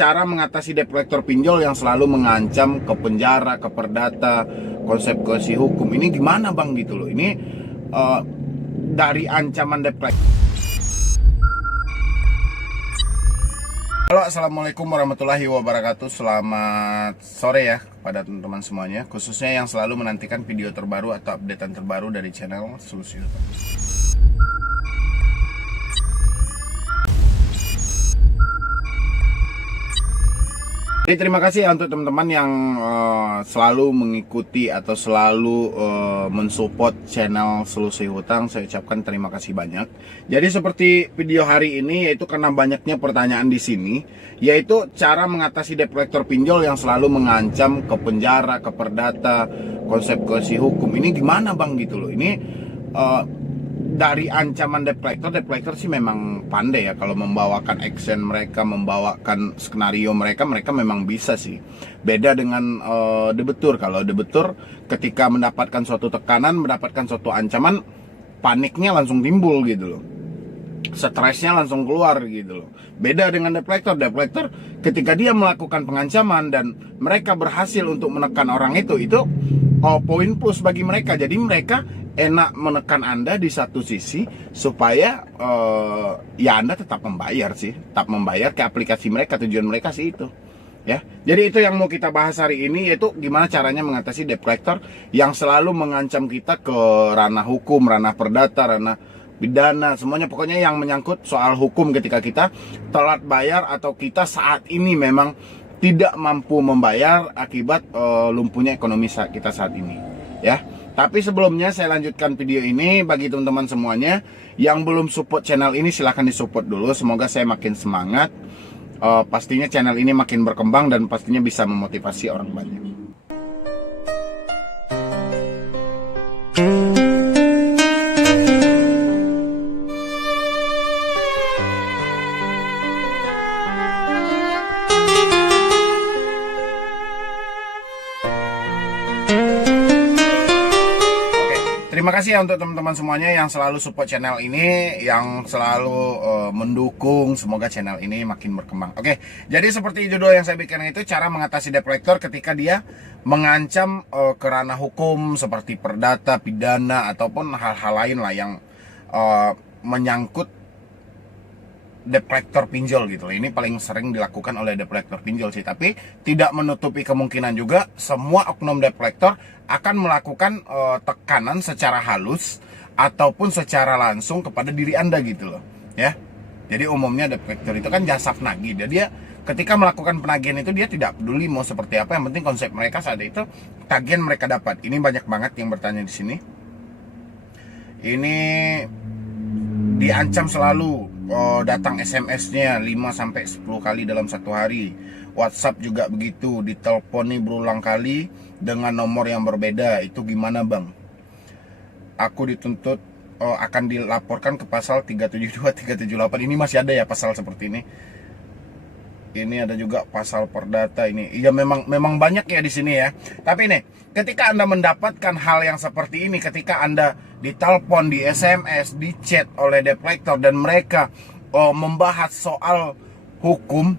cara mengatasi debt collector pinjol yang selalu mengancam ke penjara, ke perdata, konsekuensi hukum. Ini gimana bang gitu loh. Ini dari ancaman debt collector. Halo, assalamualaikum warahmatullahi wabarakatuh. Selamat sore ya kepada teman-teman semuanya, khususnya yang selalu menantikan video terbaru atau updatean terbaru dari channel Solusi Hutang. Jadi terima kasih ya untuk teman-teman yang selalu mengikuti atau selalu mensupport channel Solusi Hutang. Saya ucapkan terima kasih banyak. Jadi seperti video hari ini, yaitu karena banyaknya pertanyaan di sini, yaitu cara mengatasi debt collector pinjol yang selalu mengancam ke penjara, ke perdata, konsekuensi hukum. Ini gimana bang gitu loh. Ini dari ancaman debt collector sih memang pandai ya kalau membawakan action mereka, membawakan skenario mereka memang bisa sih. Beda dengan debetur. Kalau debetur ketika mendapatkan suatu tekanan, mendapatkan suatu ancaman, paniknya langsung timbul gitu loh. Stresnya langsung keluar gitu loh. Beda dengan debt collector ketika dia melakukan pengancaman dan mereka berhasil untuk menekan orang itu poin plus bagi mereka. Jadi mereka enak menekan Anda di satu sisi supaya ya Anda tetap membayar sih, tetap membayar ke aplikasi mereka. Tujuan mereka sih itu ya. Jadi itu yang mau kita bahas hari ini, yaitu gimana caranya mengatasi debt collector yang selalu mengancam kita ke ranah hukum, ranah perdata, ranah pidana, semuanya pokoknya yang menyangkut soal hukum ketika kita telat bayar atau kita saat ini memang tidak mampu membayar akibat lumpuhnya ekonomi kita saat ini ya. Tapi sebelumnya saya lanjutkan video ini, bagi teman-teman semuanya yang belum support channel ini silahkan disupport dulu. Semoga saya makin semangat, pastinya channel ini makin berkembang dan pastinya bisa memotivasi orang banyak. Terima kasih ya untuk teman-teman semuanya yang selalu support channel ini, yang selalu mendukung. Semoga channel ini makin berkembang. Oke, jadi seperti judul yang saya bikin itu, cara mengatasi debt collector ketika dia mengancam ke ranah hukum seperti perdata, pidana, ataupun hal-hal lain lah yang menyangkut debt collector pinjol gitu. Ini paling sering dilakukan oleh debt collector pinjol sih, tapi tidak menutupi kemungkinan juga semua oknum debt collector akan melakukan tekanan secara halus ataupun secara langsung kepada diri Anda gitu loh ya. Jadi umumnya debt collector itu kan jasa penagih. Dia ketika melakukan penagihan itu dia tidak peduli mau seperti apa, yang penting konsep mereka saat itu tagihan mereka dapat. Ini banyak banget yang bertanya di sini. Ini diancam selalu, datang SMS-nya 5-10 kali dalam satu hari. WhatsApp juga begitu, diteleponi berulang kali dengan nomor yang berbeda. Itu gimana bang? Aku dituntut akan dilaporkan ke pasal 372, 378. Ini masih ada ya pasal seperti ini. Ini ada juga pasal perdata ini. Iya memang banyak ya di sini ya. Tapi nih, ketika Anda mendapatkan hal yang seperti ini, ketika Anda ditelepon, di SMS, di chat oleh debt collector dan mereka membahas soal hukum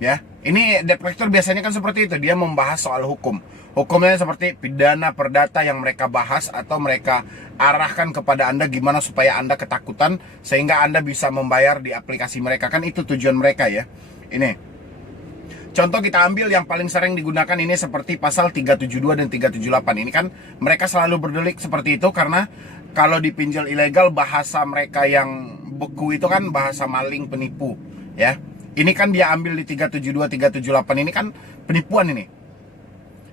ya. Ini debt collector biasanya kan seperti itu, dia membahas soal hukum. Hukumnya seperti pidana, perdata yang mereka bahas atau mereka arahkan kepada Anda gimana supaya Anda ketakutan sehingga Anda bisa membayar di aplikasi mereka. Kan itu tujuan mereka ya. Ini contoh kita ambil yang paling sering digunakan ini seperti pasal 372 dan 378. Ini kan mereka selalu berdelik seperti itu karena kalau dipinjol ilegal bahasa mereka yang beku itu kan bahasa maling, penipu ya. Ini kan dia ambil di 372, 378 ini kan penipuan ini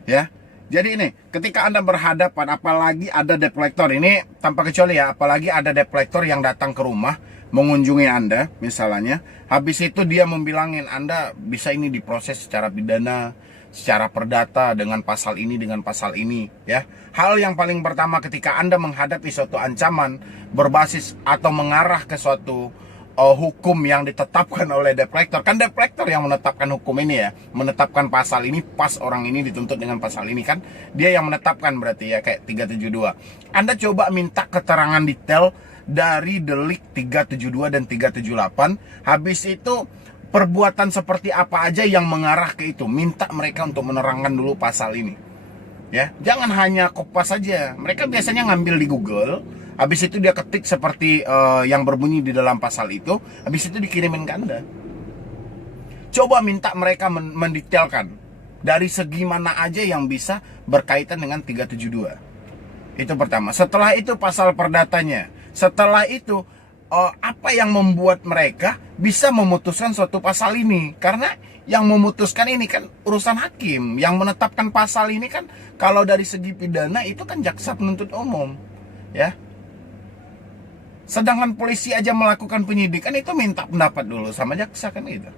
ya. Jadi ini ketika Anda berhadapan, apalagi ada debt collector ini tanpa kecuali ya, apalagi ada debt collector yang datang ke rumah mengunjungi Anda misalnya, habis itu dia membilangin Anda bisa ini diproses secara pidana, secara perdata dengan pasal ini, dengan pasal ini ya. Hal yang paling pertama ketika Anda menghadapi suatu ancaman berbasis atau mengarah ke suatu hukum yang ditetapkan oleh debt collector, kan debt collector yang menetapkan hukum ini ya, menetapkan pasal ini, pas orang ini dituntut dengan pasal ini, kan dia yang menetapkan berarti ya, kayak 372. Anda coba minta keterangan detail dari delik 372 dan 378, habis itu perbuatan seperti apa aja yang mengarah ke itu. Minta mereka untuk menerangkan dulu pasal ini. Ya, jangan hanya kopas saja. Mereka biasanya ngambil di Google, habis itu dia ketik seperti yang berbunyi di dalam pasal itu, habis itu dikirimin ke Anda. Coba minta mereka mendetailkan dari segi mana aja yang bisa berkaitan dengan 372. Itu pertama. Setelah itu pasal perdatanya. Setelah itu apa yang membuat mereka bisa memutuskan suatu pasal ini? Karena yang memutuskan ini kan urusan hakim. Yang menetapkan pasal ini kan kalau dari segi pidana itu kan jaksa penuntut umum, ya. Sedangkan polisi aja melakukan penyidikan itu minta pendapat dulu sama jaksa kan gitu.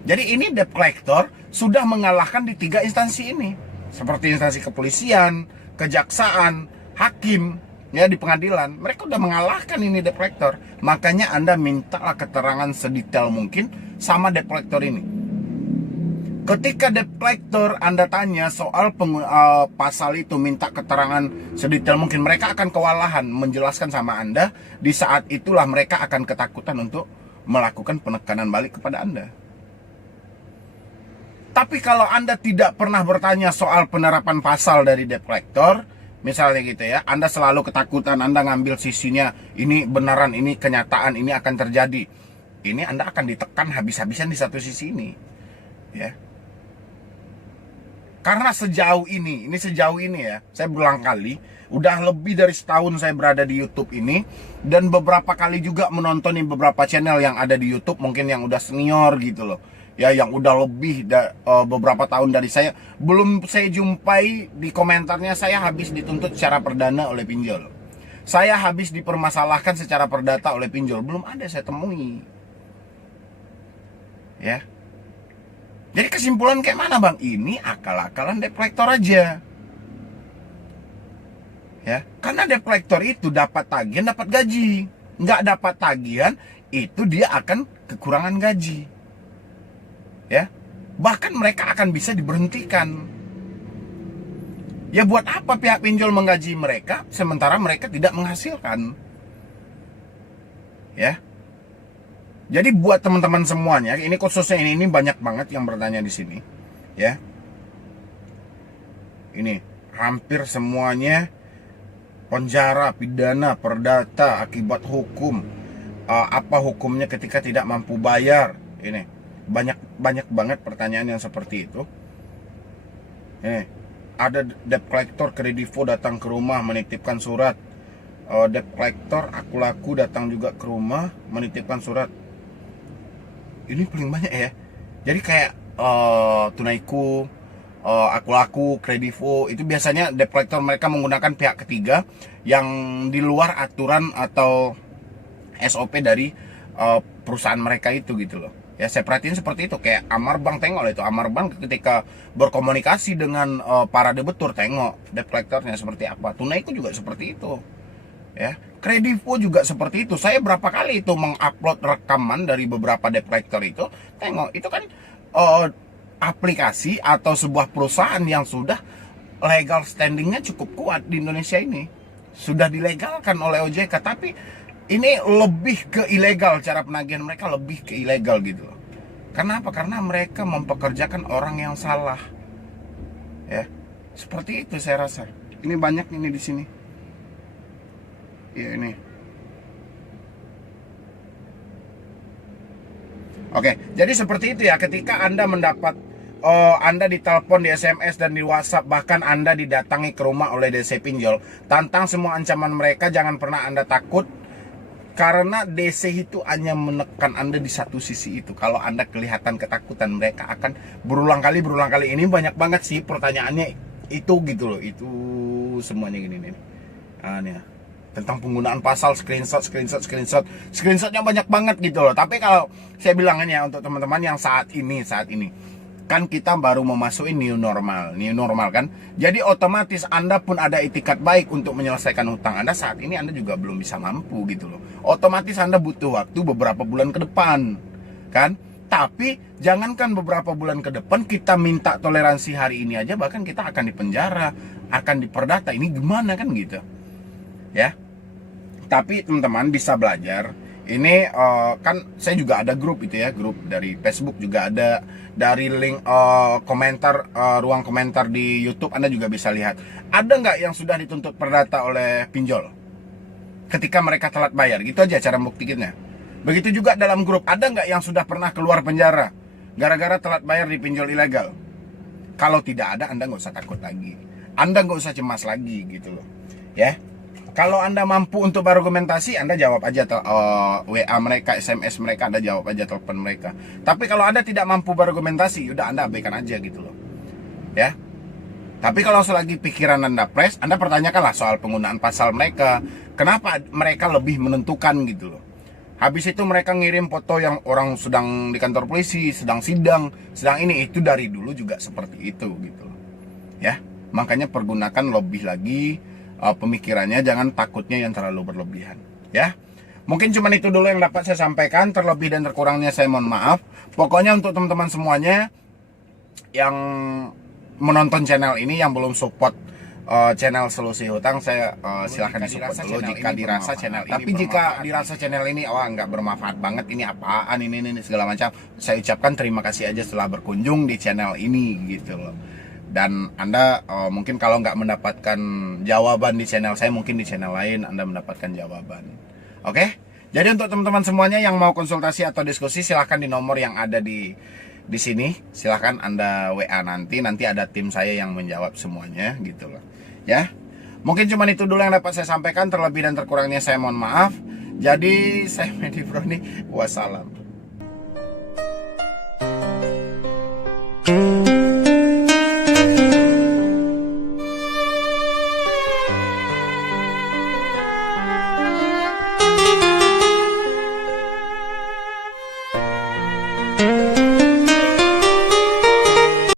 Jadi ini debt collector sudah mengalahkan di 3 instansi ini. Seperti instansi kepolisian, kejaksaan, hakim, ya di pengadilan. Mereka udah mengalahkan ini debt collector. Makanya Anda mintalah keterangan sedetail mungkin sama debt collector ini. Ketika debt collector Anda tanya soal pasal itu, minta keterangan sedetail mungkin, mereka akan kewalahan menjelaskan sama Anda. Di saat itulah mereka akan ketakutan untuk melakukan penekanan balik kepada Anda. Tapi kalau Anda tidak pernah bertanya soal penerapan pasal dari debt collector, misalnya gitu ya, Anda selalu ketakutan, Anda ngambil sisinya, ini benaran, ini kenyataan, ini akan terjadi. Ini Anda akan ditekan habis-habisan di satu sisi ini, ya. Karena sejauh ini ya, saya berulang kali, udah lebih dari setahun saya berada di YouTube ini, dan beberapa kali juga menonton beberapa channel yang ada di YouTube, mungkin yang udah senior gitu loh, ya, yang udah lebih beberapa tahun dari saya. Belum saya jumpai di komentarnya saya habis dituntut secara perdana oleh pinjol, saya habis dipermasalahkan secara perdata oleh pinjol, belum ada saya temui, ya. Jadi kesimpulan kayak mana bang? Ini akal-akalan debt collector aja, ya. Karena debt collector itu dapat tagihan, dapat gaji. Nggak dapat tagihan, itu dia akan kekurangan gaji, ya. Bahkan mereka akan bisa diberhentikan. Ya buat apa pihak pinjol menggaji mereka sementara mereka tidak menghasilkan, ya. Jadi buat teman-teman semuanya, ini khususnya ini banyak banget yang bertanya di sini, ya. Ini hampir semuanya penjara, pidana, perdata akibat hukum. Apa hukumnya ketika tidak mampu bayar? Ini banyak banget pertanyaan yang seperti itu. Ini ada debt collector kredivo datang ke rumah menitipkan surat. Debt collector aku laku datang juga ke rumah menitipkan surat. Ini paling banyak ya. Jadi kayak Tunaiku, aku laku, kredivo, itu biasanya debt collector mereka menggunakan pihak ketiga yang di luar aturan atau SOP dari perusahaan mereka itu gitu loh. Ya saya perhatiin seperti itu. Kayak Amarbank, tengok lah itu Amarbank ketika berkomunikasi dengan para debitur, tengok debt collectornya seperti apa. Tunaiku juga seperti itu, ya. Kredivo juga seperti itu. Saya berapa kali itu mengupload rekaman dari beberapa debt collector itu. Tengok, itu kan aplikasi atau sebuah perusahaan yang sudah legal standingnya cukup kuat di Indonesia ini. Sudah dilegalkan oleh OJK. Tapi ini lebih ke ilegal, cara penagihan mereka lebih ke ilegal gitu loh. Karena apa? Karena mereka mempekerjakan orang yang salah, ya. Seperti itu saya rasa. Ini banyak ini di sini. Ya ini. Oke, jadi seperti itu ya. Ketika Anda mendapat Anda ditelepon, di SMS dan di WhatsApp, bahkan Anda didatangi ke rumah oleh DC pinjol, tantang semua ancaman mereka. Jangan pernah Anda takut, karena DC itu hanya menekan Anda di satu sisi itu. Kalau Anda kelihatan ketakutan, mereka akan berulang kali. Ini banyak banget sih pertanyaannya itu gitu loh. Itu semuanya gini nih. Nih ya. Tentang penggunaan pasal, screenshotnya banyak banget gitu loh. Tapi kalau saya bilangin ya untuk teman-teman yang saat ini kan kita baru memasuki new normal kan. Jadi otomatis Anda pun ada itikat baik untuk menyelesaikan hutang Anda. Saat ini Anda juga belum bisa mampu gitu loh. Otomatis Anda butuh waktu beberapa bulan ke depan kan. Tapi jangankan beberapa bulan ke depan, kita minta toleransi hari ini aja, bahkan kita akan dipenjara, akan diperdata. Ini gimana kan gitu ya. Tapi teman-teman bisa belajar. Ini kan saya juga ada grup itu ya, grup dari Facebook juga ada, dari link komentar, ruang komentar di YouTube Anda juga bisa lihat. Ada nggak yang sudah dituntut perdata oleh pinjol ketika mereka telat bayar? Gitu aja cara membuktikannya. Begitu juga dalam grup, ada nggak yang sudah pernah keluar penjara gara-gara telat bayar di pinjol ilegal? Kalau tidak ada, Anda nggak usah takut lagi, Anda nggak usah cemas lagi gitu loh ya. Kalau Anda mampu untuk berargumentasi, Anda jawab aja WA mereka, SMS mereka, Anda jawab aja telepon mereka. Tapi kalau Anda tidak mampu berargumentasi, udah Anda abaikan aja gitu loh. Ya. Tapi kalau selagi pikiran Anda fresh, Anda pertanyakanlah soal penggunaan pasal mereka. Kenapa mereka lebih menentukan gitu loh. Habis itu mereka ngirim foto yang orang sedang di kantor polisi, sedang sidang, sedang ini, itu dari dulu juga seperti itu gitu loh. Ya. Makanya pergunakan lebih lagi pemikirannya, jangan takutnya yang terlalu berlebihan ya. Mungkin cuma itu dulu yang dapat saya sampaikan, terlebih dan terkurangnya saya mohon maaf. Pokoknya untuk teman-teman semuanya yang menonton channel ini, yang belum support channel Solusi Hutang, saya silahkan disupport dulu jika dirasa channel ini. Tapi jika dirasa channel ini nggak bermanfaat banget, ini apaan ini segala macam, saya ucapkan terima kasih aja setelah berkunjung di channel ini gitu loh. Dan Anda mungkin kalau nggak mendapatkan jawaban di channel saya, mungkin di channel lain Anda mendapatkan jawaban. Oke? Jadi untuk teman-teman semuanya yang mau konsultasi atau diskusi, silahkan di nomor yang ada di sini. Silahkan Anda WA nanti ada tim saya yang menjawab semuanya gitu loh. Ya. Mungkin cuma itu dulu yang dapat saya sampaikan, terlebih dan terkurangnya saya mohon maaf. Jadi saya Medi Broni, wassalam.